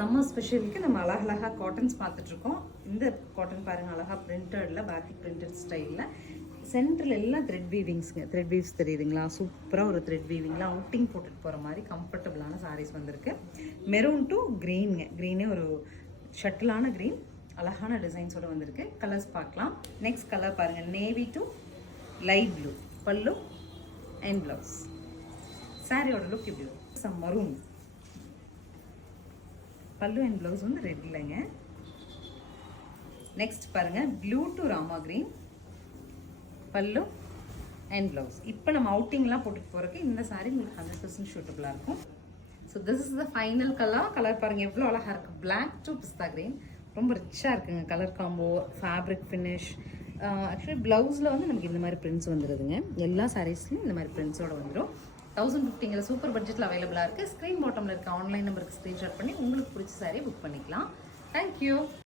Summer ஸ்பெஷலுக்கு நம்ம அழகழகாக cottons பார்த்துட்ருக்கோம். இந்த காட்டன் பாருங்கள், அழகாக பிரிண்டடில் பாத்திக் பிரிண்டட் ஸ்டைலில் சென்டரில் எல்லாம் த்ரெட் வீவிங்ஸுங்க. த்ரெட் வீவ்ஸ் தெரியுதுங்களா? சூப்பராக ஒரு த்ரெட் வீவிங்கில் அவுட்டிங் போட்டுட்டு போகிற மாதிரி கம்ஃபர்டபுளான சாரீஸ் வந்திருக்கு. Maroon to க்ரீனுங்க. க்ரீனே ஒரு ஷட்டிலான க்ரீன், அழகான டிசைன்ஸோடு வந்திருக்கு. கலர்ஸ் பார்க்கலாம். நெக்ஸ்ட் கலர் பாருங்கள், நேவி டு லைட் ப்ளூ. பல்லு அண்ட் ப்ளவுஸ். சாரியோட லுக் இப்படி வரும். மரூன் பல்லு அண்ட் ப்ளவுஸ் வந்து ரெட் இல்லைங்க. நெக்ஸ்ட் பாருங்கள், ப்ளூ டு ராமா க்ரீன். பல்லு அண்ட் ப்ளவுஸ். இப்போ நம்ம அவுட்டிங்லாம் போட்டுட்டு போகிறதுக்கு இந்த சாரீ உங்களுக்கு 100% சூட்டபுளாக இருக்கும். So this is the final colour. Colour பாருங்கள் எவ்வளோ அழகாக இருக்குது. Black to pista green. ரொம்ப ரிச்சாக இருக்குங்க colour combo, fabric finish. Actually ப்ளவுஸில் வந்து நமக்கு இந்த மாதிரி பிரிண்ட்ஸ் வந்துடுதுங்க. எல்லா சாரீஸ்லையும் இந்த மாதிரி பிரிண்ட்ஸோடு வந்துடும். 1050 சூப்பர் பட்ஜெட்டில் அவைலபிளாக இருக்குது. ஸ்க்ரீன் பாட்டமில் இருக்க ஆன்லைன் நம்பருக்கு ஸ்க்ரீன்ஷாட் பண்ணி உங்களுக்கு பிடிச்ச சாரீ புக் பண்ணிக்கலாம். தேங்க்யூ.